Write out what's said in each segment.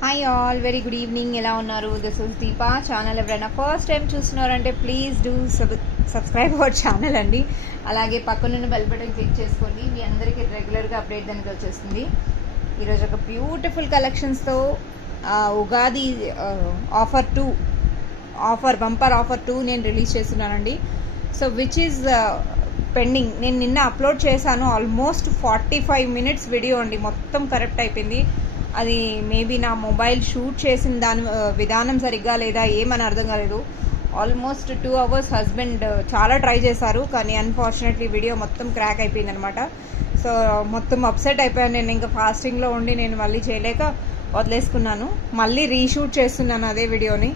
Hi all, very good evening. ఎలా ఉన్నారు? This is Deepa. Channel ఎవరైనా ఫస్ట్ టైం చూస్తున్నారంటే please do subscribe our channel అండి. అలాగే పక్కనున్న బెల్ బటన్ క్లిక్ చేసుకోండి. మీ అందరికీ రెగ్యులర్గా అప్డేట్ దానికి వచ్చేస్తుంది. ఈరోజు ఒక బ్యూటిఫుల్ కలెక్షన్స్తో ఉగాది బంపర్ ఆఫర్ 2 నేను రిలీజ్ చేస్తున్నానండి. So which is pending. నేను నిన్న అప్లోడ్ చేశాను. ఆల్మోస్ట్ 45 మినిట్స్ వీడియో అండి. మొత్తం కరెక్ట్ అయిపోయింది. అది మేబీ నా మొబైల్ షూట్ చేసిన దాని విధానం సరిగ్గా లేదా ఏమని అర్థం కాలేదు. ఆల్మోస్ట్ 2 అవర్స్ హస్బెండ్ చాలా ట్రై చేశారు, కానీ అన్ఫార్చునేట్లీ వీడియో మొత్తం క్రాక్ అయిపోయింది అనమాట. సో మొత్తం అప్సెట్ అయిపోయాను. నేను ఇంకా ఫాస్టింగ్లో ఉండి నేను మళ్ళీ చేయలేక వదిలేసుకున్నాను. మళ్ళీ రీషూట్ చేస్తున్నాను అదే వీడియోని.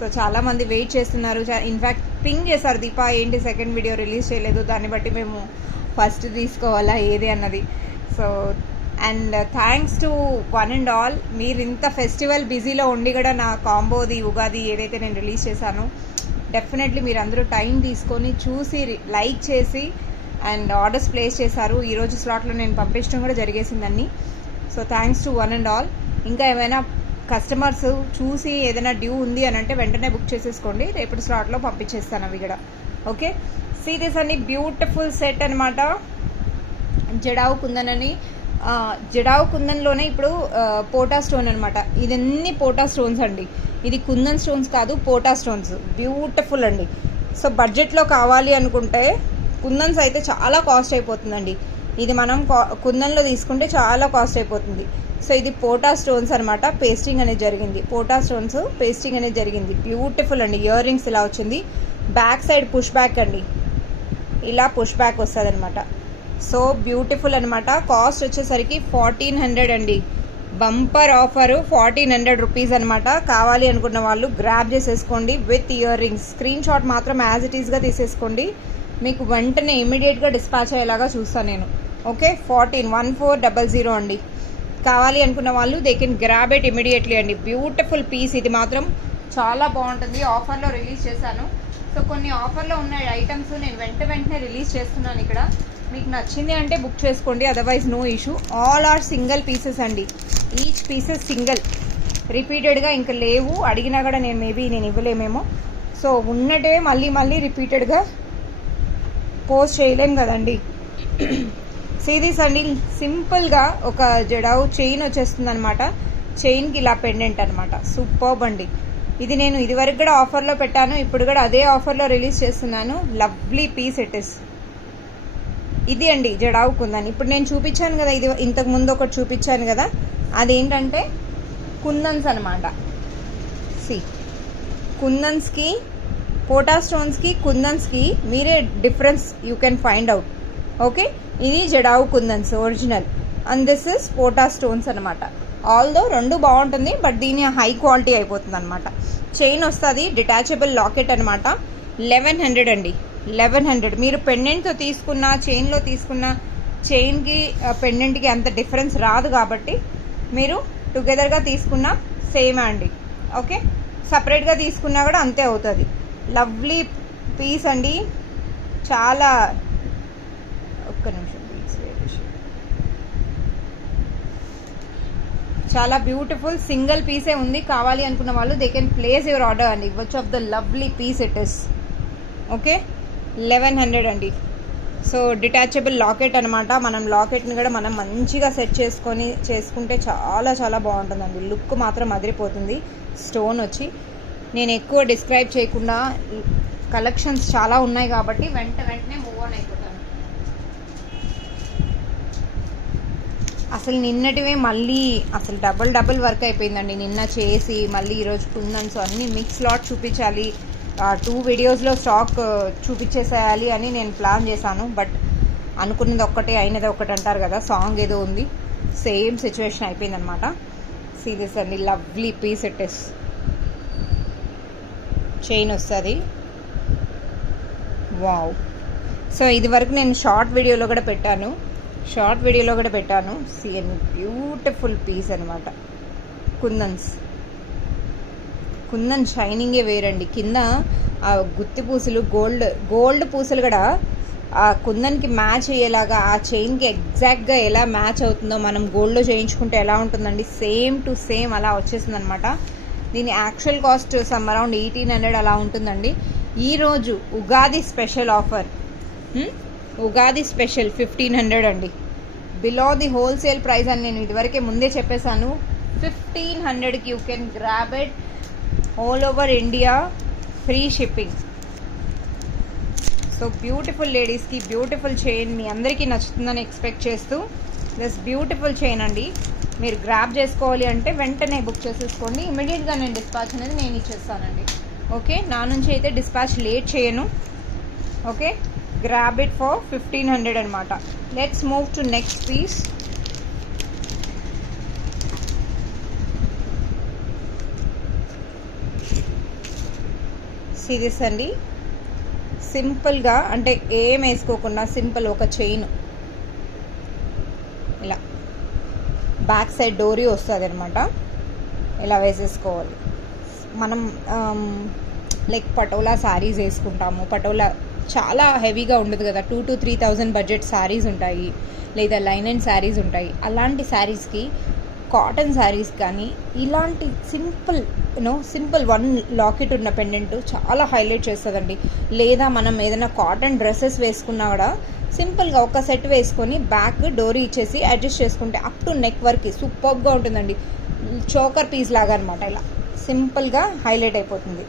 సో చాలామంది వెయిట్ చేస్తున్నారు. ఇన్ఫ్యాక్ట్ పింగ్ చేశారు, దీపా ఏంటి సెకండ్ వీడియో రిలీజ్ చేయలేదు, దాన్ని బట్టి మేము ఫస్ట్ తీసుకోవాలా ఏది అన్నది. So and thanks to one and all. మీరు ఇంత ఫెస్టివల్ బిజీలో ఉండి కూడా నా కాంబోది ఉగాది ఏదైతే నేను రిలీజ్ చేశానో డెఫినెట్లీ మీరు అందరూ టైం తీసుకొని చూసి లైక్ చేసి అండ్ ఆర్డర్స్ ప్లేస్ చేశారు. ఈరోజు స్లాట్లో నేను పంపించడం కూడా జరిగేసిందండి. So thanks to one and all. ఇంకా ఏమైనా కస్టమర్స్ చూసి ఏదైనా డ్యూ ఉంది అని అంటే వెంటనే బుక్ చేసేసుకోండి, రేపటి స్లాట్లో పంపించేస్తాను అవి కూడా. ఓకే, సీ దిస్ అని బ్యూటిఫుల్ సెట్ అనమాట. జడావు కుందన్ అని, జడావు కుందన్లోనే ఇప్పుడు పోటా స్టోన్ అనమాట. ఇదన్నీ పోటా స్టోన్స్ అండి. ఇది కుందన్ స్టోన్స్ కాదు, పోటా స్టోన్స్. బ్యూటిఫుల్ అండి. సో బడ్జెట్లో కావాలి అనుకుంటే కుందన్స్ అయితే చాలా కాస్ట్ అయిపోతుందండి. ఇది మనం కుందన్లో తీసుకుంటే చాలా కాస్ట్ అయిపోతుంది. సో ఇది పోటా స్టోన్స్ అనమాట. పేస్టింగ్ అనేది జరిగింది, పోటా స్టోన్స్ పేస్టింగ్ అనేది జరిగింది. బ్యూటిఫుల్ అండి. ఇయర్ రింగ్స్ ఇలా వచ్చింది. బ్యాక్ సైడ్ పుష్ బ్యాక్ అండి, ఇలా పుష్ బ్యాక్ వస్తుంది అనమాట. సో బ్యూటిఫుల్ అనమాట. కాస్ట్ వచ్చేసరికి 1400 అండి. బంపర్ ఆఫరు 1400 రూపీస్ అనమాట. కావాలి అనుకున్న వాళ్ళు గ్రాబ్ చేసేసుకోండి with ear rings. Screen shot మాత్రం యాజ్ ఇట్ ఈస్గా తీసేసుకోండి, మీకు వెంటనే ఇమీడియట్గా డిస్పాచ్ అయ్యేలాగా చూస్తాను నేను. ఓకే, 1400 అండి. కావాలి అనుకున్న వాళ్ళు they can grab it immediately అండి. Beautiful piece. ఇది మాత్రం చాలా బాగుంటుంది. ఆఫర్లో రిలీజ్ చేశాను. సో కొన్ని ఆఫర్లో ఉన్న ఐటమ్స్ నేను వెంటనే రిలీజ్ చేస్తున్నాను ఇక్కడ. మీకు నచ్చింది అంటే బుక్ చేసుకోండి, otherwise no issue. All are single pieces అండి. Each pieces single. రిపీటెడ్గా ఇంకా లేవు. అడిగినా కూడా నేను ఇవ్వలేమేమో. సో ఉన్నట్టే మళ్ళీ రిపీటెడ్గా పోస్ట్ చేయలేం కదండి. సీరీస్ అండి. సింపుల్గా ఒక జడావు చైన్ వచ్చేస్తుంది అనమాట. చైన్కి ఇలా పెండెంట్ అనమాట. సూపర్బ్ అండి. ఇది నేను ఇదివరకు కూడా ఆఫర్లో పెట్టాను, ఇప్పుడు కూడా అదే ఆఫర్లో రిలీజ్ చేస్తున్నాను. Lovely piece it is. ఇది అండి జడావు కుందన్. ఇప్పుడు నేను చూపించాను కదా, ఇది ఇంతకు ముందు ఒకటి చూపించాను కదా, అదేంటంటే కుందన్స్ అనమాట. సి కుందన్స్కి, పోటా స్టోన్స్కి, కుందన్స్కి మీరే difference you can find out. Okay, ఇది jadau kundans original and this is pota stones అనమాట. ఆల్దో రెండు బాగుంటుంది, బట్ దీని హై క్వాలిటీ అయిపోతుంది అనమాట. చైన్ వస్తుంది, డిటాచబుల్ లాకెట్ అనమాట. 1100 అండి. 1100. మీరు పెండెంట్తో తీసుకున్న, చైన్లో తీసుకున్న, చైన్కి పెండెంట్కి అంత డిఫరెన్స్ రాదు కాబట్టి మీరు టుగెదర్గా తీసుకున్న సేమ్ అండి. ఓకే, సపరేట్గా తీసుకున్నా కూడా అంతే అవుతుంది. లవ్లీ పీస్ అండి. చాలా, ఒక్క నిమిషం, చాలా బ్యూటిఫుల్ సింగిల్ పీసే ఉంది. కావాలి అనుకున్న వాళ్ళు they can place your order అండి. Which of the lovely piece it is. Okay, 1100 అండి. సో డిటాచబుల్ లాకెట్ అనమాట. మనం లాకెట్ని కూడా మనం మంచిగా సెట్ చేసుకుంటే చాలా బాగుంటుందండి. లుక్ మాత్రం అదిరిపోతుంది. స్టోన్ వచ్చి నేను ఎక్కువ డిస్క్రైబ్ చేయకుండా, కలెక్షన్స్ చాలా ఉన్నాయి కాబట్టి వెంటనే మూవ్ ఆన్ అయిపోతాను. అసలు నిన్నటివే మళ్ళీ అసలు డబుల్ వర్క్ అయిపోయిందండి. నిన్న చేసి మళ్ళీ ఈరోజు కుందన్స్ అన్నీ మిక్స్ లాట్ చూపించాలి, 2 వీడియోస్లో స్టాక్ చూపించేసేయాలి అని నేను ప్లాన్ చేశాను. బట్ అనుకున్నది ఒక్కటే అయినది ఒకటి అంటారు కదా, సాంగ్ ఏదో ఉంది, సేమ్ సిచ్యువేషన్ అయిపోయింది అనమాట. సీరియస్ అండి. Lovely piece it is. Chain వస్తుంది. వావ్. సో ఇది వరకు నేను షార్ట్ వీడియోలో కూడా పెట్టాను. సీఎన్ బ్యూటిఫుల్ పీస్ అనమాట. కుందన్ షైనింగే వేరండి. కింద ఆ గుత్తి పూసలు, గోల్డ్ పూసలు కూడా ఆ కుందన్కి మ్యాచ్ అయ్యేలాగా, ఆ చైన్కి ఎగ్జాక్ట్గా ఎలా మ్యాచ్ అవుతుందో మనం గోల్డ్లో చేయించుకుంటే ఎలా ఉంటుందండి, సేమ్ టు సేమ్ అలా వచ్చేసింది అనమాట. దీని యాక్చువల్ కాస్ట్ సమ్ అరౌండ్ 1800 అలా ఉంటుందండి. ఈరోజు Ugadi special offer, Ugadi special 1500 అండి. బిలో ది హోల్సేల్ ప్రైస్ అని నేను ఇదివరకే ముందే చెప్పేశాను. 1500కి you can grab it all over India, free shipping. So beautiful లేడీస్కి బ్యూటిఫుల్ చైన్ మీ అందరికీ నచ్చుతుందని ఎక్స్పెక్ట్ చేస్తూ, దిస్ బ్యూటిఫుల్ చైన్ అండి. మీరు గ్రాబ్ చేసుకోవాలి అంటే వెంటనే బుక్ చేసేసుకోండి. ఇమీడియట్గా నేను డిస్పాచ్ అనేది నేను ఇచ్చేస్తానండి. ఓకే, నా నుంచి అయితే డిస్పాచ్ లేట్ చేయను. ఓకే, గ్రాబ్ ఇట్ ఫర్ 1500 అనమాట. Let's move to next piece. Serious అండి, సింపుల్గా అంటే ఏం వేసుకోకుండా సింపుల్ ఒక చైన్ ఇలా బ్యాక్ సైడ్ డోరీ వస్తుంది అనమాట. ఇలా వేసేసుకోవాలి. మనం లైక్ పటోలా శారీస్ వేసుకుంటాము. పటోలా చాలా హెవీగా ఉండదు కదా, 2,000 to 3,000 బడ్జెట్ శారీస్ ఉంటాయి, లేదా లైనన్ శారీస్ ఉంటాయి. అలాంటి శారీస్కి, కాటన్ శారీస్ కానీ ఇలాంటి సింపుల్ సింపుల్ 1 లాకెట్ ఉన్న పెండెంట్ చాలా హైలైట్ చేస్తుందండి. లేదా మనం ఏదైనా కాటన్ డ్రెస్సెస్ వేసుకున్నా కూడా సింపుల్గా ఒక సెట్ వేసుకొని బ్యాక్ డోరీ ఇచ్చేసి అడ్జస్ట్ చేసుకుంటే అప్ టు నెక్ వరకు సూపర్గా ఉంటుందండి. చోకర్ పీస్ లాగా అనమాట. ఇలా సింపుల్గా హైలైట్ అయిపోతుంది.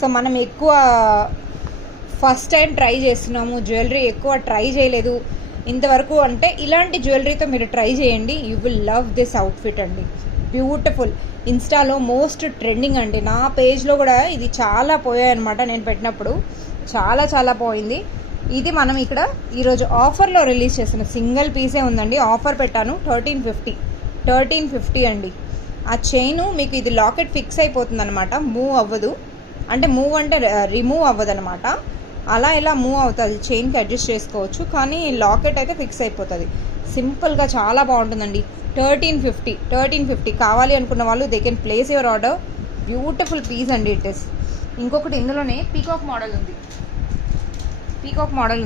సో మనం ఎక్కువ ఫస్ట్ టైం ట్రై చేస్తున్నాము, జ్యువెలరీ ఎక్కువ ట్రై చేయలేదు ఇంతవరకు అంటే ఇలాంటి జ్యువెలరీతో మీరు ట్రై చేయండి. You will love this outfit అండి. బ్యూటిఫుల్. ఇన్స్టాలో మోస్ట్ ట్రెండింగ్ అండి. నా పేజ్లో కూడా ఇది చాలా పోయాయి అనమాట. నేను పెట్టినప్పుడు చాలా చాలా పోయింది. ఇది మనం ఇక్కడ ఈరోజు ఆఫర్లో రిలీజ్ చేసిన సింగిల్ పీసే ఉందండి. ఆఫర్ పెట్టాను 1350 అండి. ఆ చైను మీకు ఇది లాకెట్ ఫిక్స్ అయిపోతుంది అనమాట, మూవ్ అవ్వదు. అంటే మూవ్ అంటే రిమూవ్ అవ్వదు అనమాట. అలా ఇలా మూవ్ అవుతుంది, చైన్కి అడ్జస్ట్ చేసుకోవచ్చు, కానీ లాకెట్ అయితే ఫిక్స్ అయిపోతుంది. సింపుల్గా చాలా బాగుంటుందండి. 1350 కావాలి అనుకున్న వాళ్ళు they can place your order. Beautiful piece అండి ఇట్ ఇస్. ఇంకొకటి ఇందులోనే పీకాక్ మోడల్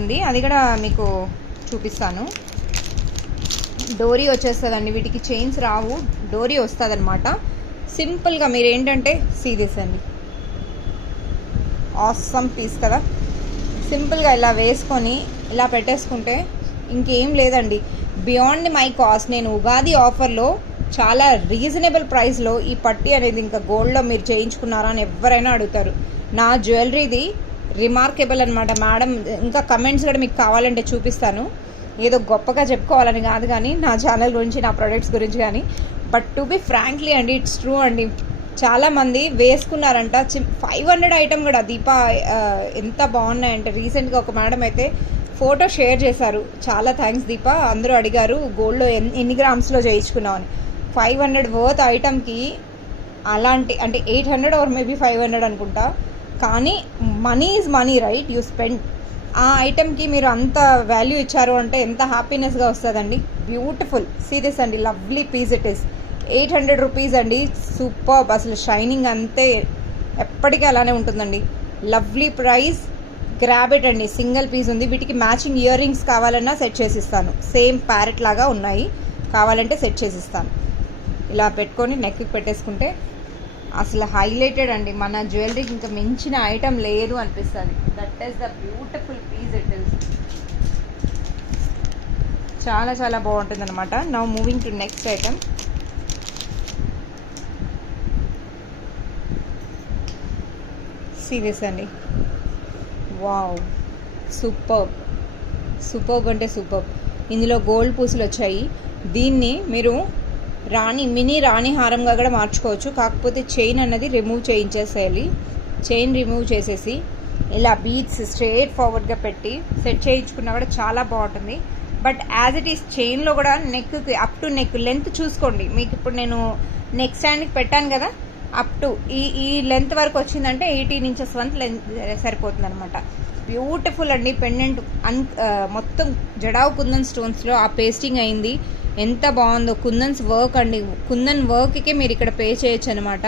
ఉంది, అది కూడా మీకు చూపిస్తాను. డోరీ వచ్చేస్తుందండి, వీటికి చైన్స్ రావు, డోరీ వస్తుంది అనమాట. సింపుల్గా మీరు ఏంటంటే సీరియస్ అండి, ఆసమ్ పీస్ కదా. సింపుల్గా ఇలా వేసుకొని ఇలా పెట్టేసుకుంటే ఇంకేం లేదండి. Beyond my cast. నేను ఉగాది ఆఫర్లో చాలా రీజనబుల్ ప్రైస్లో ఈ పట్టీ అనేది ఇంకా గోల్డ్లో మీరు చేయించుకున్నారా అని ఎవరైనా అడుగుతారు. నా జ్యువెలరీది రిమార్కేబుల్ అనమాట మేడం. ఇంకా కమెంట్స్ కూడా మీకు కావాలంటే చూపిస్తాను. ఏదో గొప్పగా చెప్పుకోవాలని కాదు కానీ నా ఛానల్ గురించి, నా ప్రొడక్ట్స్ గురించి కానీ. బట్ టు బి ఫ్రాంక్లీ అండి, ఇట్స్ ట్రూ అండి. చాలామంది వేసుకున్నారంట. 500 ఐటమ్ కూడా దీపా ఎంత బాగున్నాయంటే, రీసెంట్గా ఒక మేడం అయితే ఫోటో షేర్ చేశారు. చాలా థ్యాంక్స్ దీపా. అందరూ అడిగారు గోల్డ్లో ఎన్ని గ్రామ్స్లో చేయించుకున్నామని. 500 వర్త్ ఐటమ్కి అలాంటి అంటే 800 ఆర్ మేబీ 500 అనుకుంటా. కానీ money is money right, you spend. ఆ ఐటమ్కి మీరు అంత వాల్యూ ఇచ్చారు అంటే ఎంత హ్యాపీనెస్గా వస్తుందండి. బ్యూటిఫుల్ సీరియస్ అండి, lovely piece it is. 800 rupees అండి. సూపర్, అసలు షైనింగ్ అంతే ఎప్పటికీ అలానే ఉంటుందండి. లవ్లీ ప్రైస్, గ్రాబ్ ఇట్ అండి. సింగిల్ పీస్ ఉంది. వీటికి మ్యాచింగ్ ఇయర్ రింగ్స్ కావాలన్నా సెట్ చేసిస్తాను. సేమ్ ప్యారెట్ లాగా ఉన్నాయి, కావాలంటే సెట్ చేసిస్తాను. ఇలా పెట్టుకొని నెక్కి పెట్టేసుకుంటే అసలు హైలైటెడ్ అండి. మన జ్యువెలరీకి ఇంకా మించిన ఐటమ్ లేదు అనిపిస్తుంది. That is the beautiful piece it is. చాలా చాలా బాగుంటుంది అనమాట. Now moving to next item. Serious అండి, వావ్, సూపర్ అంటే సూపర్. ఇందులో గోల్డ్ పూసలు వచ్చాయి. దీన్ని మీరు మినీ రాణి హారంగా కూడా మార్చుకోవచ్చు. కాకపోతే చైన్ అన్నది రిమూవ్ చేయించేసేయాలి. చైన్ రిమూవ్ చేసేసి ఇలా బీడ్స్ స్ట్రేట్ ఫార్వర్డ్గా పెట్టి సెట్ చేయించుకున్నా కూడా చాలా బాగుంటుంది. బట్ యాజ్ ఇట్ ఈస్ చైన్లో కూడా నెక్కి అప్ టు నెక్ లెంత్ చూసుకోండి. మీకు ఇప్పుడు నేను నెక్ స్టాండ్కి పెట్టాను కదా, అప్ టు ఈ లెంత్ వరకు వచ్చిందంటే 18 inches వరకు లెంత్ సరిపోతుంది అనమాట. బ్యూటిఫుల్ అండి. పెండెంట్ మొత్తం జడావు కుందన్ స్టోన్స్లో ఆ పేస్టింగ్ అయింది. ఎంత బాగుందో. కుందన్స్ వర్క్ అండి. కుందన్ వర్క్కే మీరు ఇక్కడ పే చేయొచ్చు అనమాట.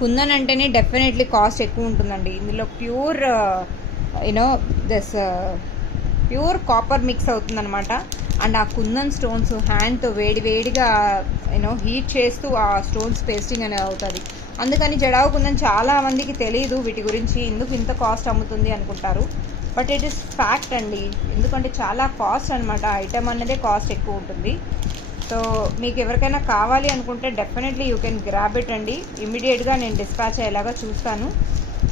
కుందన్ అంటేనే డెఫినెట్లీ కాస్ట్ ఎక్కువ ఉంటుందండి. ఇందులో pure this pure copper mix అవుతుందన్నమాట. అండ్ ఆ కుందన్ స్టోన్స్ హ్యాండ్తో వేడిగా హీట్ చేస్తూ ఆ స్టోన్స్ పేస్టింగ్ అనేది అవుతుంది. అందుకని జడావు కుందన్ చాలా మందికి తెలియదు వీటి గురించి, ఎందుకు ఇంత కాస్ట్ అమ్ముతుంది అనుకుంటారు. బట్ ఇట్ ఈస్ ఫ్యాక్ట్ అండి, ఎందుకంటే చాలా కాస్ట్ అనమాట. ఐటమ్ అన్నదే కాస్ట్ ఎక్కువ ఉంటుంది. సో మీకు ఎవరికైనా కావాలి అనుకుంటే definitely you can grab it అండి. ఇమీడియట్గా నేను డిస్పాచ్ అయ్యేలాగా చూస్తాను.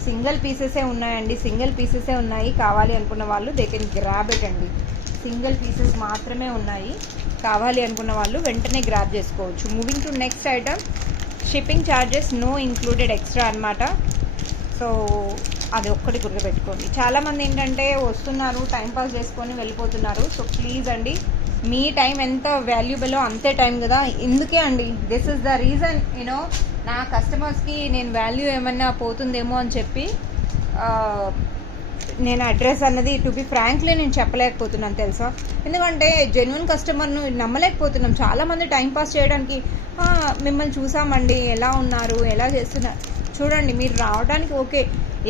సింగిల్ పీసెసే ఉన్నాయండి, సింగిల్ పీసెసే ఉన్నాయి. కావాలి అనుకున్న వాళ్ళు దే కెన్ గ్రాబ్ ఇట్ అండి. సింగిల్ పీసెస్ మాత్రమే ఉన్నాయి. కావాలి అనుకున్న వాళ్ళు వెంటనే గ్రాబ్ చేసుకోవచ్చు. Moving to next item. Shipping charges no included extra అనమాట. సో అది ఒక్కటి గుర్తుపెట్టుకోండి. చాలామంది ఏంటంటే వస్తున్నారు, టైంపాస్ చేసుకొని వెళ్ళిపోతున్నారు. సో ప్లీజ్ అండి, మీ టైం ఎంత వాల్యుబులో అంతే టైం కదా. ఇందుకే అండి, దిస్ ఇస్ ద రీజన్ నా కస్టమర్స్కి నేను వాల్యూ ఏమన్నా పోతుందేమో అని చెప్పి నేను అడ్రస్ అన్నది టు బి ఫ్రాంక్లీ నేను చెప్పలేకపోతున్నాను తెలుసా. ఎందుకంటే జెన్యున్ కస్టమర్ను నమ్మలేకపోతున్నాం. చాలామంది టైంపాస్ చేయడానికి మిమ్మల్ని చూసామండి, ఎలా ఉన్నారు, ఎలా చేస్తున్నారు, చూడండి మీరు రావడానికి ఓకే,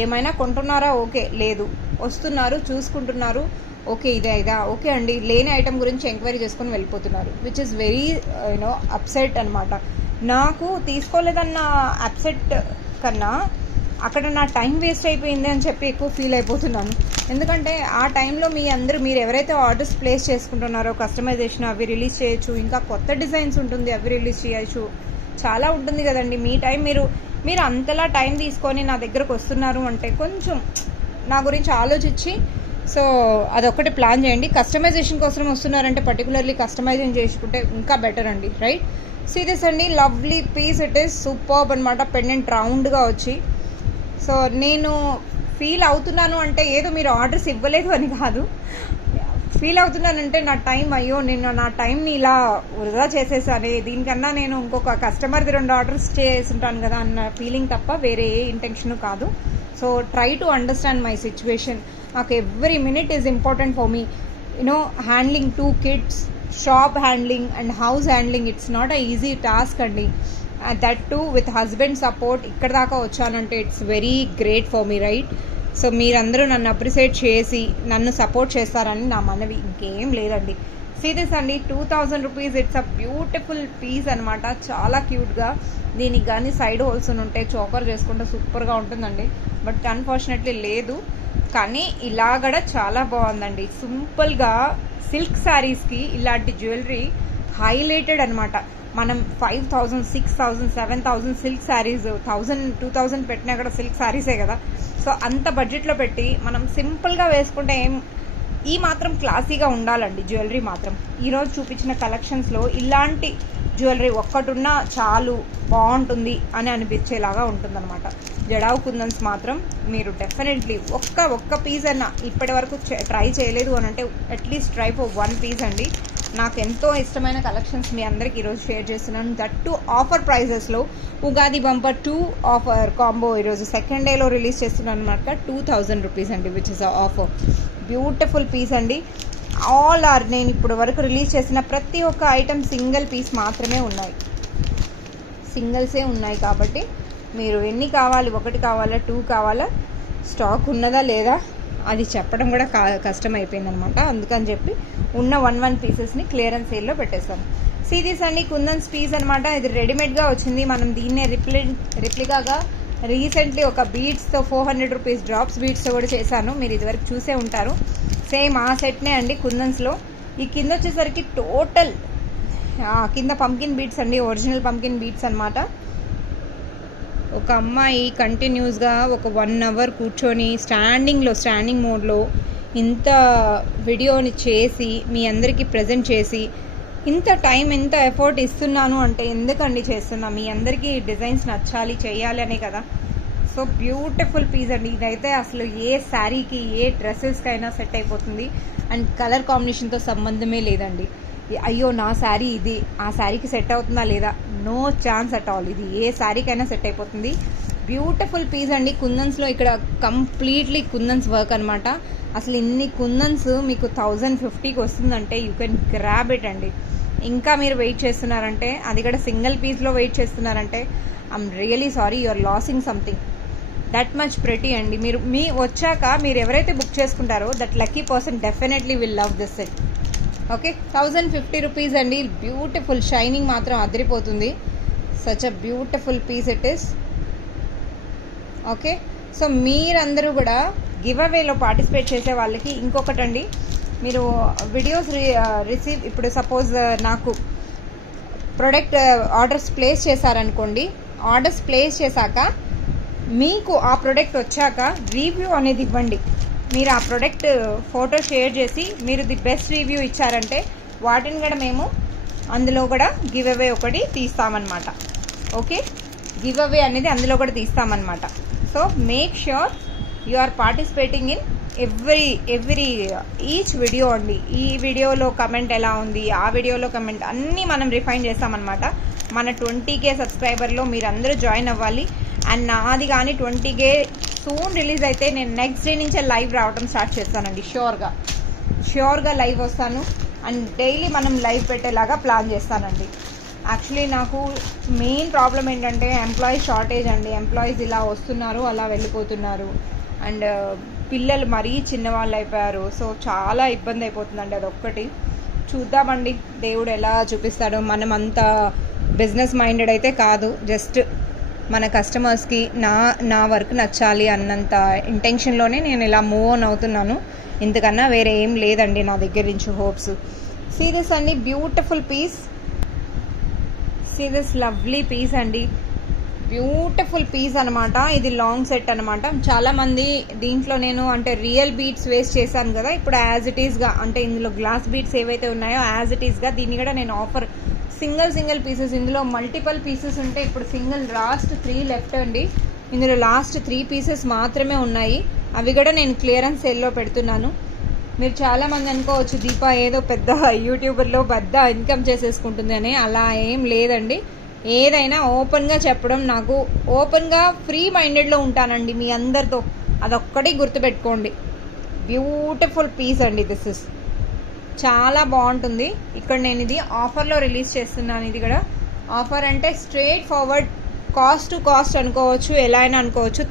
ఏమైనా కొంటున్నారా, ఓకే, లేదు, వస్తున్నారు, చూసుకుంటున్నారు, ఓకే ఇదా ఓకే అండి, లేని ఐటమ్ గురించి ఎంక్వైరీ చేసుకొని వెళ్ళిపోతున్నారు. విచ్ ఇస్ వెరీ అప్సెట్ అనమాట. నాకు తీసుకోలేదన్న అప్సెట్ కన్నా అక్కడ నా టైం వేస్ట్ అయిపోయింది అని చెప్పి ఎక్కువ ఫీల్ అయిపోతున్నాను. ఎందుకంటే ఆ టైంలో మీరు ఎవరైతే ఆర్డర్స్ ప్లేస్ చేసుకుంటున్నారో కస్టమైజేషన్ అవి రిలీజ్ చేయొచ్చు, ఇంకా కొత్త డిజైన్స్ ఉంటుంది అవి రిలీజ్ చేయొచ్చు, చాలా ఉంటుంది కదండి. మీ టైం మీరు అంతలా టైం తీసుకొని నా దగ్గరకు వస్తున్నారు అంటే కొంచెం నా గురించి ఆలోచించి సో అదొక్కటి ప్లాన్ చేయండి. కస్టమైజేషన్ కోసం వస్తున్నారంటే పర్టికులర్లీ కస్టమైజేషన్ చేసుకుంటే ఇంకా బెటర్ అండి, రైట్. సీ దిస్ అండి, lovely piece, it is superb అనమాట. పెండెంట్ రౌండ్గా వచ్చి, సో నేను ఫీల్ అవుతున్నాను అంటే ఏదో మీరు ఆర్డర్స్ ఇవ్వలేదు అని కాదు, ఫీల్ అవుతున్నానంటే నా టైం, అయ్యో నేను నా టైంని ఇలా వృధా చేసేసాను, దీనికన్నా నేను ఇంకొక కస్టమర్ది 2 ఆర్డర్స్ చేసుంటాను కదా అన్న ఫీలింగ్ తప్ప వేరే ఏ ఇంటెన్షన్ కాదు. So try to understand my situation. నాకు every minute is important for me. Handling 2 kids, shop handling and house handling, it's not a easy task అండి. That too with husband support ఇక్కడ దాకా వచ్చానంటే it's very great for me, right. So మీరందరూ నన్ను appreciate చేసి నన్ను support చేస్తారని నా మనవి, ఇంకేం లేదండి. సీరియస్ అండి, 2000 rupees. It's a beautiful piece అనమాట, చాలా క్యూట్గా. దీనికి కానీ సైడ్ హోల్స్ ఉంటే చోకర్ చేసుకుంటే సూపర్గా ఉంటుందండి. బట్ అన్ఫార్చునేట్లీ లేదు, కానీ ఇలా కూడా చాలా బాగుందండి. సింపుల్గా సిల్క్ శారీస్కి ఇలాంటి జ్యువెలరీ హైలైటెడ్ అనమాట. మనం 5000, 6000, 7000 సిల్క్ శారీస్ 1000, 2000 పెట్టినా కూడా సిల్క్ శారీసే కదా. సో అంత బడ్జెట్లో పెట్టి మనం సింపుల్గా వేసుకుంటే ఈ మాత్రం క్లాసీగా ఉండాలండి జ్యువెలరీ మాత్రం. ఈరోజు చూపించిన కలెక్షన్స్లో ఇలాంటి జ్యువెలరీ ఒక్కటున్నా చాలు, బాగుంటుంది అని అనిపించేలాగా ఉంటుందన్నమాట. జడావు కుందన్స్ మాత్రం మీరు డెఫినెట్లీ ఒక్క పీస్ అన్నా ఇప్పటి వరకు ట్రై చేయలేదు అని అంటే అట్లీస్ట్ ట్రై ఫర్ 1 పీస్ అండి. నాకు ఎంతో ఇష్టమైన కలెక్షన్స్ మీ అందరికి ఈరోజు షేర్ చేస్తున్నాను. దట్ టు ఆఫర్ ప్రైజెస్లో. ఉగాది బంపర్ 2 ఆఫర్ కాంబో ఈరోజు సెకండ్ డేలో రిలీజ్ చేస్తున్నాను అనమాట. 2000 రూపీస్ అండి, which is offer. Beautiful piece అండి. ఆల్ ఆర్, నేను ఇప్పుడు వరకు రిలీజ్ చేసిన ప్రతి ఒక్క ఐటమ్ సింగిల్ పీస్ మాత్రమే ఉన్నాయి, సింగిల్సే ఉన్నాయి. కాబట్టి మీరు ఎన్ని కావాలి, 1 కావాలా, 2 కావాలా, స్టాక్ ఉన్నదా లేదా అది చెప్పడం కూడా కష్టం అయిపోయింది అనమాట. అందుకని చెప్పి ఉన్న 1 పీసెస్ని క్లియరెన్స్ సేల్లో పెట్టేస్తాను. సీరీస్ అండి, కుందన్స్ పీస్ అనమాట. ఇది రెడీమేడ్గా వచ్చింది. మనం దీన్నే రిప్లికాగా రీసెంట్లీ ఒక బీడ్స్తో 400 రూపీస్ డ్రాప్స్ బీడ్స్తో కూడా చేశాను, మీరు ఇదివరకు చూసే ఉంటారు. సేమ్ ఆ సెట్నే అండి కుందన్స్లో. ఈ కింద వచ్చేసరికి టోటల్ కింద పంకిన్ బీడ్స్ అండి, ఒరిజినల్ పంకిన్ బీడ్స్ అనమాట. ఒక అమ్మాయి కంటిన్యూస్గా ఒక 1 hour కూర్చొని స్టాండింగ్ మోడ్లో ఇంత వీడియోని చేసి మీ అందరికీ ప్రజెంట్ చేసి ఇంత టైం, ఎంత ఎఫర్ట్ ఇస్తున్నాను అంటే ఎందుకండి చేస్తున్నా, మీ అందరికీ డిజైన్స్ నచ్చాలి, చేయాలి అనే కదా. సో బ్యూటిఫుల్ పీస్ అండి. ఇదైతే అసలు ఏ శారీకి, ఏ డ్రెస్సెస్కైనా సెట్ అయిపోతుంది. అండ్ కలర్ కాంబినేషన్తో సంబంధమే లేదండి. అయ్యో నా శారీ ఇది, ఆ శారీకి సెట్ అవుతుందా లేదా, నో ఛాన్స్ అట్ ఆల్. ఇది ఏ శారీకైనా సెట్ అయిపోతుంది. బ్యూటిఫుల్ పీస్ అండి. కుందన్స్లో ఇక్కడ కంప్లీట్లీ కుందన్స్ వర్క్ అనమాట. అసలు ఇన్ని కుందన్స్ మీకు 1050కి వస్తుందంటే యూ కెన్ గ్రాబ్ ఇట్ అండి. ఇంకా మీరు వెయిట్ చేస్తున్నారంటే, అది కూడా సింగిల్ పీస్లో వెయిట్ చేస్తున్నారంటే I'm really sorry, you are losing something. That much pretty అండి. మీరు వచ్చాక మీరు ఎవరైతే బుక్ చేసుకుంటారో that lucky person definitely will love this set. Okay, 1050 rupees అండి. బ్యూటిఫుల్ షైనింగ్ మాత్రం అదిరిపోతుంది. Such a beautiful piece it is. Okay, so మీరందరూ కూడా గివ్ అవేలో పార్టిసిపేట్ చేసే వాళ్ళకి ఇంకొకటండి, మీరు వీడియోస్ రిసీవ్ ఇప్పుడు సపోజ్ నాకు ప్రోడక్ట్ ఆర్డర్స్ ప్లేస్ చేశారనుకోండి, ఆర్డర్స్ ప్లేస్ చేశాక మీకు ఆ ప్రోడక్ట్ వచ్చాక రివ్యూ అనేది ఇవ్వండి. మీరు ఆ ప్రోడక్ట్ ఫోటో షేర్ చేసి మీరు ది బెస్ట్ రివ్యూ ఇచ్చారంటే వాటిని కూడా మేము అందులో కూడా గివ్ అవే ఒకటి తీస్తామన్నమాట. ఓకే, గివ్ అవే అనేది అందులో కూడా తీస్తామన్నమాట. So make sure you are participating in every each video అండి. ఈ వీడియోలో కమెంట్ ఎలా ఉంది, ఆ వీడియోలో కమెంట్ అన్నీ మనం రిఫైన్ చేస్తామన్నమాట. మన 20K సబ్స్క్రైబర్లో మీరందరూ జాయిన్ అవ్వాలి. అండ్ నాది కానీ 20K సూన్ రిలీజ్ అయితే నేను నెక్స్ట్ డే నుంచే లైవ్ రావడం స్టార్ట్ చేస్తానండి. ష్యూర్గా లైవ్ వస్తాను. అండ్ డైలీ మనం లైవ్ పెట్టేలాగా ప్లాన్ చేస్తానండి. యాక్చువల్లీ నాకు మెయిన్ ప్రాబ్లం ఏంటంటే ఎంప్లాయీ షార్టేజ్ అండి. ఎంప్లాయీస్ ఇలా వస్తున్నారు, అలా వెళ్ళిపోతున్నారు. అండ్ పిల్లలు మరీ చిన్నవాళ్ళు అయిపోయారు. సో చాలా ఇబ్బంది అయిపోతుందండి. అదొక్కటి చూద్దామండి, దేవుడు ఎలా చూపిస్తాడో. మనం అంత బిజినెస్ మైండెడ్ అయితే కాదు. జస్ట్ మన కస్టమర్స్కి నా వర్క్ నచ్చాలి అన్నంత ఇంటెన్షన్లోనే నేను ఇలా మూవ్ ఆన్ అవుతున్నాను. ఇంతకన్నా వేరే ఏం లేదండి నా దగ్గర నుంచి హోప్స్. సీ దిస్ అండి, beautiful piece. See this lovely piece అండి, బ్యూటిఫుల్ పీస్ అనమాట. ఇది లాంగ్ సెట్ అనమాట. చాలామంది దీంట్లో నేను అంటే రియల్ బీడ్స్ వేస్ట్ చేశాను కదా, ఇప్పుడు యాజ్ ఇట్ ఈస్గా అంటే ఇందులో గ్లాస్ బీడ్స్ ఏవైతే ఉన్నాయో యాజ్ ఇట్ ఈస్గా దీన్ని కూడా నేను ఆఫర్ సింగిల్ పీసెస్, ఇందులో మల్టిపల్ పీసెస్ ఉంటే ఇప్పుడు సింగిల్ లాస్ట్ 3 లెఫ్ట్ అండి. ఇందులో లాస్ట్ 3 పీసెస్ మాత్రమే ఉన్నాయి. అవి కూడా నేను క్లియరెన్స్ సేల్లో పెడుతున్నాను. మీరు చాలామంది అనుకోవచ్చు దీపా ఏదో పెద్ద యూట్యూబర్లో పెద్ద ఇన్కమ్ చేసేసుకుంటుంది అని. అలా ఏం లేదండి. ఏదైనా ఓపెన్గా చెప్పడం, నాకు ఓపెన్గా ఫ్రీ మైండెడ్లో ఉంటానండి మీ అందరితో. అదొక్కటి గుర్తుపెట్టుకోండి. బ్యూటిఫుల్ పీస్ అండి. దిస్ ఇస్ చాలా బాగుంటుంది. ఇక్కడ నేను ఇది ఆఫర్లో రిలీజ్ చేస్తున్నాను. ఇది కూడా ఆఫర్ అంటే straight forward cost to cost అనుకోవచ్చు, ఎలా అయినా అనుకోవచ్చు.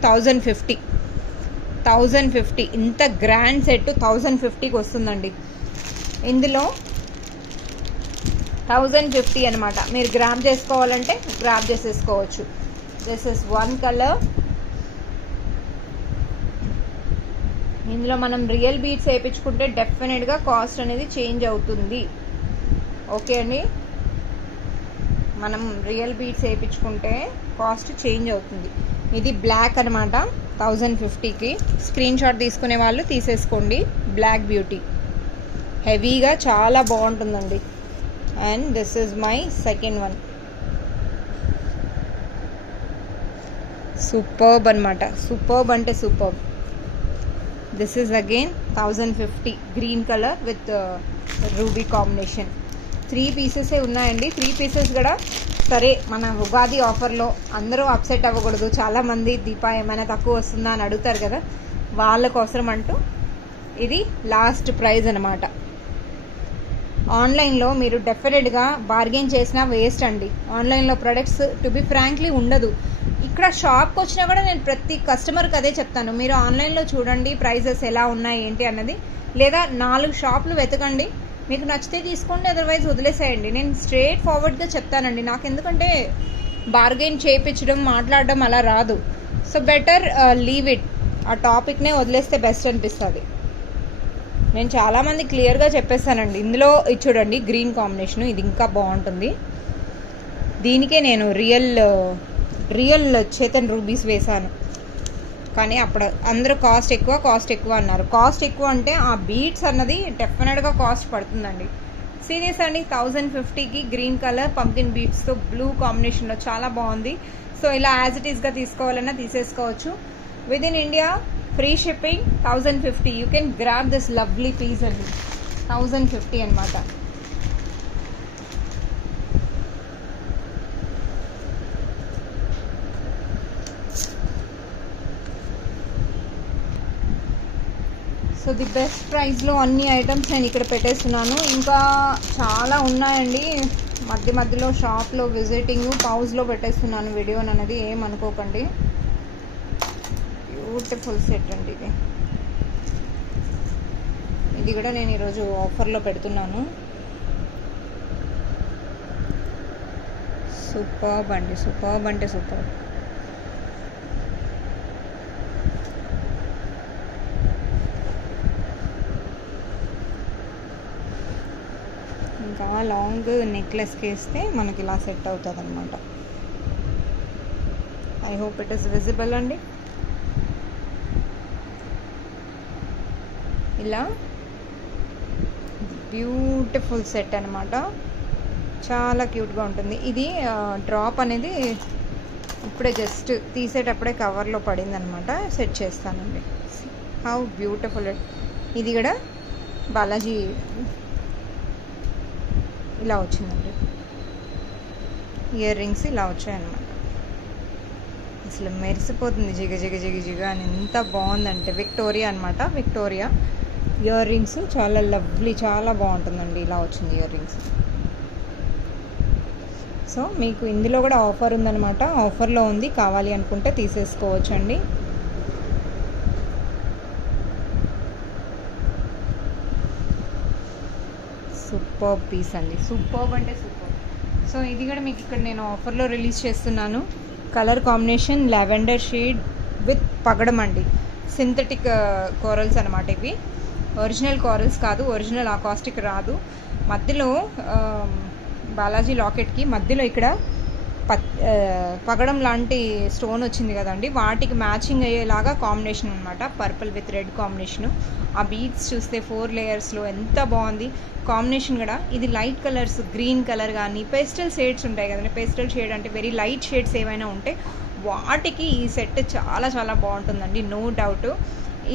1050 ఇంత గ్రాండ్ సెట్ 1050కి వస్తుందండి. ఇందులో 1050 అనమాట. మీరు గ్రాబ్ చేసుకోవాలంటే గ్రాబ్ చేసేసుకోవచ్చు. This is one colour. ఇందులో మనం రియల్ బీడ్స్ వేయించుకుంటే డెఫినెట్గా కాస్ట్ అనేది చేంజ్ అవుతుంది. ఓకే అండి, మనం రియల్ బీడ్స్ వేయించుకుంటే కాస్ట్ చేంజ్ అవుతుంది. ఇది బ్లాక్ అనమాట. 1050కి స్క్రీన్ షాట్ తీసుకునే వాళ్ళు తీసేసుకోండి. బ్లాక్ బ్యూటీ హెవీగా చాలా బాగుంటుందండి. And this is my second one. Superb అనమాట. సూపర్బ్ అంటే superb. This is again 1050 green colour with ruby combination. 3 పీసెసే ఉన్నాయండి. 3 పీసెస్ కూడా సరే మన ఉగాది ఆఫర్లో అందరూ అప్సెట్ అవ్వకూడదు. చాలామంది దీపా ఏమైనా తక్కువ వస్తుందా అని అడుగుతారు కదా, వాళ్ళ కోసం అంటూ ఇది లాస్ట్ ప్రైజ్ అనమాట. ఆన్లైన్లో మీరు డెఫినెట్గా బార్గెన్ చేసినా వేస్ట్ అండి. ఆన్లైన్లో ప్రొడక్ట్స్ టు బి ఫ్రాంక్లీ ఉండదు. ఇక్కడ షాప్కి వచ్చినా కూడా నేను ప్రతి కస్టమర్కి అదే చెప్తాను, మీరు ఆన్లైన్లో చూడండి ప్రైజెస్ ఎలా ఉన్నాయి ఏంటి అన్నది, లేదా 4 షాపులు వెతకండి, మీకు నచ్చితే తీసుకోండి, అదర్వైజ్ వదిలేసేయండి. నేను స్ట్రేట్ ఫార్వర్డ్గా చెప్తానండి. నాకు ఎందుకంటే బార్గెన్ చేయించడం మాట్లాడడం అలా రాదు. So better leave it. ఆ టాపిక్నే వదిలేస్తే బెస్ట్ అనిపిస్తుంది. నేను చాలామంది క్లియర్గా చెప్పేస్తానండి. ఇందులో ఇది చూడండి గ్రీన్ కాంబినేషన్, ఇది ఇంకా బాగుంటుంది. దీనికే నేను రియల్ చేతన్ రూబీస్ వేశాను. కానీ అప్పుడు అందరూ కాస్ట్ ఎక్కువ అన్నారు. కాస్ట్ ఎక్కువ అంటే ఆ బీడ్స్ అన్నది డెఫినెట్గా కాస్ట్ పడుతుందండి. సీరియస్ అండి. 1050కి గ్రీన్ కలర్ పంకిన్ బీడ్స్తో బ్లూ కాంబినేషన్లో చాలా బాగుంది. సో ఇలా యాజ్ ఇట్ ఈస్గా తీసుకోవాలన్నా తీసేసుకోవచ్చు. With in India free shipping 1050. You can grab this lovely piece అండి. 1050 అనమాట. సో ది బెస్ట్ ప్రైస్లో అన్ని ఐటమ్స్ నేను ఇక్కడ పెట్టేస్తున్నాను. ఇంకా చాలా ఉన్నాయండి. మధ్యలో షాప్లో విజిటింగ్ పౌజ్లో పెట్టేస్తున్నాను వీడియో అనేది, ఏమనుకోకండి. బ్యూటిఫుల్ సెట్ అండి ఇది. ఇది కూడా నేను ఈరోజు ఆఫర్లో పెడుతున్నాను. సూపర్బ్ అండి, సూపర్బ్ అంటే సూపర్. ఇంకా లాంగ్ నెక్లెస్కి వేస్తే మనకి ఇలా సెట్ అవుతుంది అనమాట. I hope it is visible అండి. ఇలా బ్యూటిఫుల్ సెట్ అనమాట, చాలా క్యూట్గా ఉంటుంది. ఇది డ్రాప్ అనేది ఇప్పుడే జస్ట్ తీసేటప్పుడే కవర్లో పడింది అనమాట. సెట్ చేస్తానండి. How beautiful. ఇది కూడా బాలాజీ ఇలా వచ్చిందండి. ఇయర్ రింగ్స్ ఇలా వచ్చాయన్నమాట. అసలు మెరిసిపోతుంది జిగ జిగ జిగ జిగ అని, ఎంత బాగుందంటే. విక్టోరియా అనమాట, విక్టోరియా ఇయర్ రింగ్స్ చాలా లవ్లీ, చాలా బాగుంటుందండి. ఇలా వచ్చింది ఇయర్ రింగ్స్. సో మీకు ఇందులో కూడా ఆఫర్ ఉందన్నమాట. ఆఫర్లో ఉంది, కావాలి అనుకుంటే తీసేసుకోవచ్చండి. సూపర్ పీస్ అండి, సూపర్ అంటే సూపర్. సో ఇది కూడా మీకు ఇక్కడ నేను ఆఫర్లో రిలీజ్ చేస్తున్నాను. Colour combination lavender shade with పగడం అండి. సింథటిక్ కోరల్స్ అనమాట ఇవి. ఒరిజినల్ కోరల్స్ కాదు, ఒరిజినల్ ఆకాస్టిక్ రాదు. మధ్యలో బాలాజీ లాకెట్కి మధ్యలో ఇక్కడ పగడం లాంటి స్టోన్ వచ్చింది కదండి, వాటికి మ్యాచింగ్ అయ్యేలాగా కాంబినేషన్ అనమాట. Purple with red combination. ఆ బీడ్స్ చూస్తే 4 లేయర్స్లో ఎంత బాగుంది కాంబినేషన్ కూడా. ఇది లైట్ కలర్స్, గ్రీన్ కలర్ కానీ పేస్టల్ షేడ్స్ ఉంటాయి కదండి. పేస్టల్ షేడ్ అంటే వెరీ లైట్ షేడ్స్ ఏమైనా ఉంటే వాటికి ఈ సెట్ చాలా చాలా బాగుంటుందండి, నో డౌట్.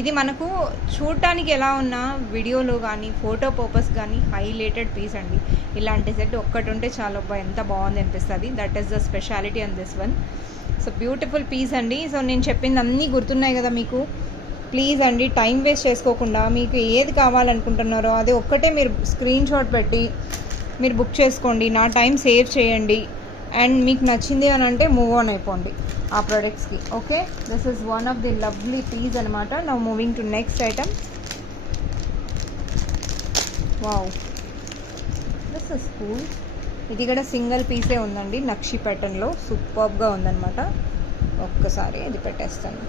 ఇది మనకు చూడటానికి ఎలా ఉన్నా వీడియోలో కానీ ఫోటో పర్పస్ కానీ హైలైటెడ్ పీస్ అండి. ఇలాంటి సెట్ ఒక్కటి ఉంటే చాలా ఎంత బాగుంది అనిపిస్తుంది. That is the speciality on this one. So beautiful piece అండి. సో నేను చెప్పింది అన్నీ గుర్తున్నాయి కదా మీకు. ప్లీజ్ అండి, టైం వేస్ట్ చేసుకోకుండా మీకు ఏది కావాలనుకుంటున్నారో అది ఒక్కటే మీరు స్క్రీన్ షాట్ పెట్టి మీరు బుక్ చేసుకోండి. నా టైం సేవ్ చేయండి. అండ్ మీకు నచ్చింది అని అంటే మూవ్ ఆన్ అయిపోండి ఆ ప్రోడక్ట్స్కి. Okay, this is one of the lovely piece అనమాట. Now moving to next item. Wow, this is cool. ఇది కూడా సింగిల్ పీసే ఉందండి, నక్షి ప్యాటర్న్లో. సూపర్గా ఉందన్నమాట. ఒక్కసారి ఇది పెట్టేస్తాను.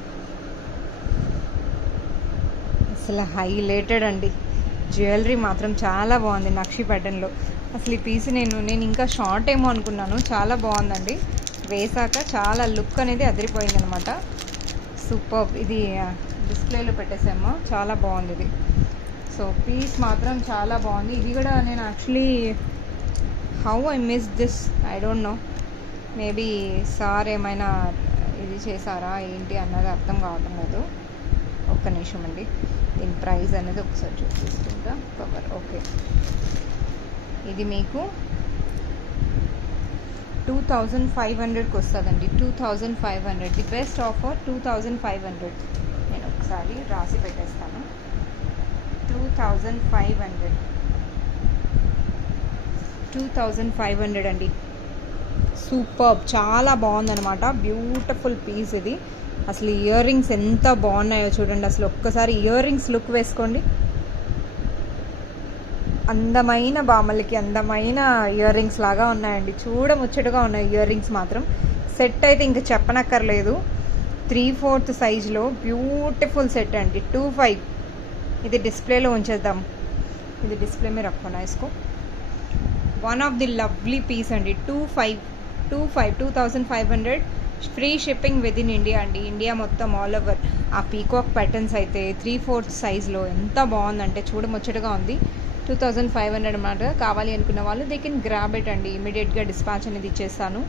అసలు హైలైటెడ్ అండి. జ్యువెలరీ మాత్రం చాలా బాగుంది నక్షి ప్యాటర్న్లో. అసలు ఈ పీస్ నేను ఇంకా షార్ట్ ఏమో అనుకున్నాను, చాలా బాగుందండి. వేసాక చాలా లుక్ అనేది అదిరిపోయింది అనమాట. సూపర్. ఇది డిస్ప్లేలో పెట్టేసాము, చాలా బాగుంది ఇది. సో పీస్ మాత్రం చాలా బాగుంది. ఇది కూడా నేను actually how I miss this, I don't know. Maybe sir ఏమైనా ఇది చేశారా ఏంటి అన్నది అర్థం కావటం లేదు. ఒక్క నిమిషం అండి, దీని ప్రైస్ అనేది ఒకసారి చూపిస్తుంటా. Cover okay. ఇది మీకు 2500కి వస్తుందండి. 2500, ది బెస్ట్ ఆఫర్ 2500. నేను ఒకసారి రాసి పెట్టేస్తాను. 2500 అండి. సూపర్, చాలా బాగుందనమాట. బ్యూటిఫుల్ పీస్ ఇది. అసలు ఇయర్ రింగ్స్ ఎంత బాగున్నాయో చూడండి. అసలు ఒక్కసారి ఇయర్ రింగ్స్ లుక్ వేసుకోండి. అందమైన బామలకి అందమైన ఇయర్ రింగ్స్ లాగా ఉన్నాయండి. చూడముచ్చటగా ఉన్నాయి ఇయర్ రింగ్స్ మాత్రం. సెట్ అయితే ఇంక చెప్పనక్కర్లేదు. 3/4 సైజులో బ్యూటిఫుల్ సెట్ అండి. 25. ఇది డిస్ప్లేలో ఉంచేద్దాం. ఇది డిస్ప్లే మీద రక్కున్నా ఇసుకో. One of the lovely piece అండి. 2500 free shipping with in India అండి. ఇండియా మొత్తం ఆల్ ఓవర్. ఆ పీకాక్ ప్యాటర్న్స్ అయితే 3/4 సైజులో ఎంత బాగుందంటే చూడముచ్చటగా ఉంది. 2500 అన్నమాట. కావాలి అనుకున్న వాళ్ళు దే కెన్ గ్రాబ్ ఇట్ అండి. ఇమీడియట్గా డిస్పాచ్ అనేది ఇచ్చేస్తాను.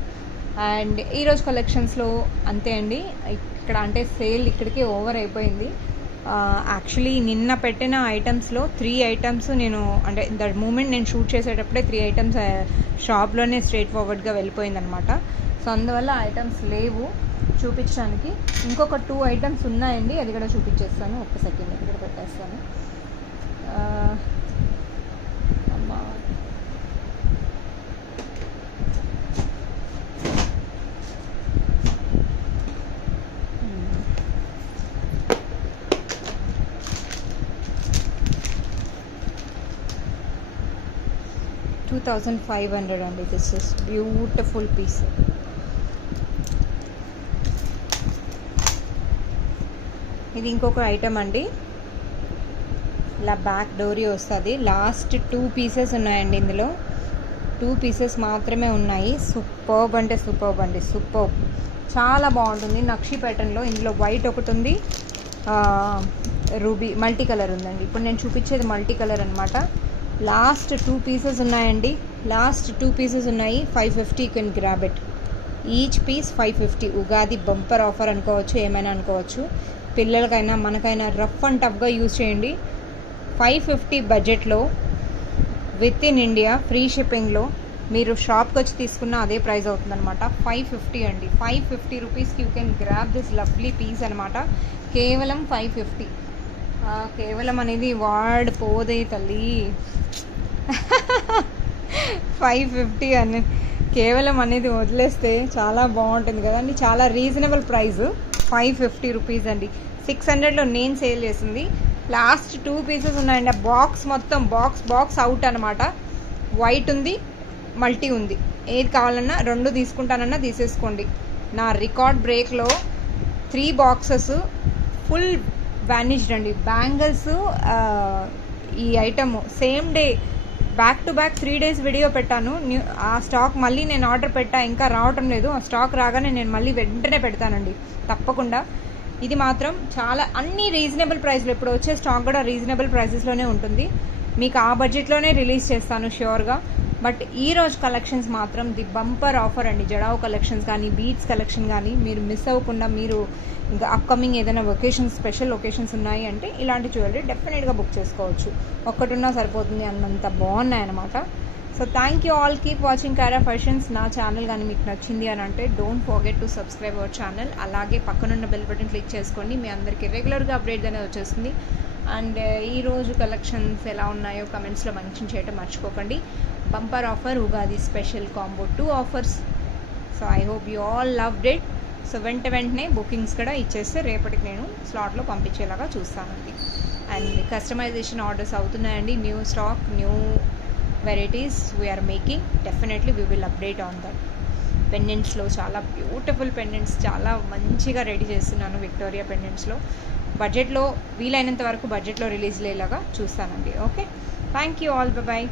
అండ్ ఈరోజు కలెక్షన్స్లో అంతే అండి. ఇక్కడ అంటే సేల్ ఇక్కడికి ఓవర్ అయిపోయింది. యాక్చువల్లీ నిన్న పెట్టిన ఐటమ్స్లో 3 ఐటమ్స్ నేను అంటే ద మూమెంట్ నేను షూట్ చేసేటప్పుడే 3 ఐటమ్స్ షాప్లోనే స్ట్రైట్ ఫార్వర్డ్గా వెళ్ళిపోయిందనమాట. సో అందువల్ల ఐటమ్స్ లేవు చూపించడానికి. ఇంకొక 2 ఐటమ్స్ ఉన్నాయండి, అది కూడా చూపించేస్తాను. ఒక్క సెకండ్ ఇక్కడ పెట్టేస్తాను. అమ్మా, 2500 అండి. This is beautiful piece. ఇది ఇంకొక ఐటమ్ అండి. ఇలా బ్యాక్ డోరీ వస్తుంది. లాస్ట్ 2 పీసెస్ ఉన్నాయండి ఇందులో. 2 పీసెస్ మాత్రమే ఉన్నాయి. సూపర్బ్ అంటే సూపర్బ్ అండి, సూపర్బ్. చాలా బాగుంటుంది. నక్షి ప్యాటర్న్లో ఇందులో వైట్ ఒకటి ఉంది, రూబీ మల్టీ కలర్ ఉందండి. ఇప్పుడు నేను చూపించేది మల్టీ కలర్ అనమాట. లాస్ట్ 2 పీసెస్ ఉన్నాయండి. లాస్ట్ 2 పీసెస్ ఉన్నాయి. 550 can grab it. Each piece 550. Ugadi bumper offer అనుకోవచ్చు, ఏమైనా అనుకోవచ్చు. పిల్లలకైనా మనకైనా రఫ్ అండ్ టఫ్గా యూజ్ చేయండి. 550 బడ్జెట్లో విత్ ఇన్ ఇండియా ఫ్రీ షిప్పింగ్లో మీరు షాప్కి వచ్చి తీసుకున్న అదే ప్రైస్ అవుతుందన్నమాట. 550 అండి. 550 రూపీస్కి you can grab this lovely piece అనమాట. కేవలం 550. కేవలం అనేది వార్డ్ పోదే తల్లి. 550 అని కేవలం అనేది వదిలేస్తే చాలా బాగుంటుంది కదండి. చాలా రీజనబుల్ ప్రైస్. 550 రూపీస్ అండి. 600లో నేను సేల్ చేసింది. లాస్ట్ 2 పీసెస్ ఉన్నాయండి. ఆ బాక్స్ మొత్తం బాక్స్ అవుట్ అనమాట. వైట్ ఉంది, మల్టీ ఉంది. ఏది కావాలన్నా 2 తీసుకుంటానన్నా తీసేసుకోండి. నా రికార్డ్ బ్రేక్లో 3 బాక్సెస్ ఫుల్ వ్యానిష్డ్ అండి. బ్యాంగిల్స్, ఈ item same day back to back 3 days video పెట్టాను. ఆ స్టాక్ మళ్ళీ నేను ఆర్డర్ పెట్టా, ఇంకా రావటం లేదు. ఆ స్టాక్ రాగానే నేను మళ్ళీ వెంటనే పెడతానండి తప్పకుండా. ఇది మాత్రం చాలా అన్ని రీజనబుల్ ప్రైస్లో, ఇప్పుడు వచ్చే స్టాక్ కూడా రీజనబుల్ ప్రైసెస్లోనే ఉంటుంది. మీకు ఆ బడ్జెట్లోనే రిలీజ్ చేస్తాను ష్యూర్గా. బట్ ఈరోజు కలెక్షన్స్ మాత్రం ది బంపర్ ఆఫర్ అండి. జడావు కలెక్షన్స్ కానీ, బీట్స్ కలెక్షన్ కానీ మీరు మిస్ అవ్వకుండా, మీరు ఇంకా అప్కమింగ్ ఏదైనా ఒకేషన్స్, స్పెషల్ ఒకేషన్స్ ఉన్నాయి అంటే ఇలాంటి జ్యువెలరీ డెఫినెట్గా బుక్ చేసుకోవచ్చు. ఒక్కటున్నా సరిపోతుంది అన్నంత బాగున్నాయి అనమాట. So thank you all. Keep watching Kaira fashions. నా ఛానల్ కానీ మీకు నచ్చింది అని అంటే don't forget to subscribe our channel. అలాగే పక్కనున్న బెల్ బటన్ క్లిక్ చేసుకోండి. మీ అందరికీ రెగ్యులర్గా అప్డేట్ అనేది వచ్చేస్తుంది. అండ్ ఈరోజు కలెక్షన్స్ ఎలా ఉన్నాయో కమెంట్స్లో మెన్షన్ చేయడం మర్చిపోకండి. Bumper offer, Ugadi special combo 2 offers. So I hope you all loved it. So వెంటనే బుకింగ్స్ కూడా ఇచ్చేస్తే రేపటికి నేను స్లాట్లో పంపించేలాగా చూస్తానండి. అండ్ కస్టమైజేషన్ ఆర్డర్స్ అవుతున్నాయండి. New stock, new varieties we are making. Definitely we will update on that. పెండెంట్స్లో చాలా బ్యూటిఫుల్ పెండెంట్స్ చాలా మంచిగా రెడీ చేస్తున్నాను. విక్టోరియా పెండెంట్స్లో బడ్జెట్లో వీలైనంత వరకు బడ్జెట్లో రిలీజ్ అయ్యేలాగా చూస్తానండి. Okay, thank you all. Bye.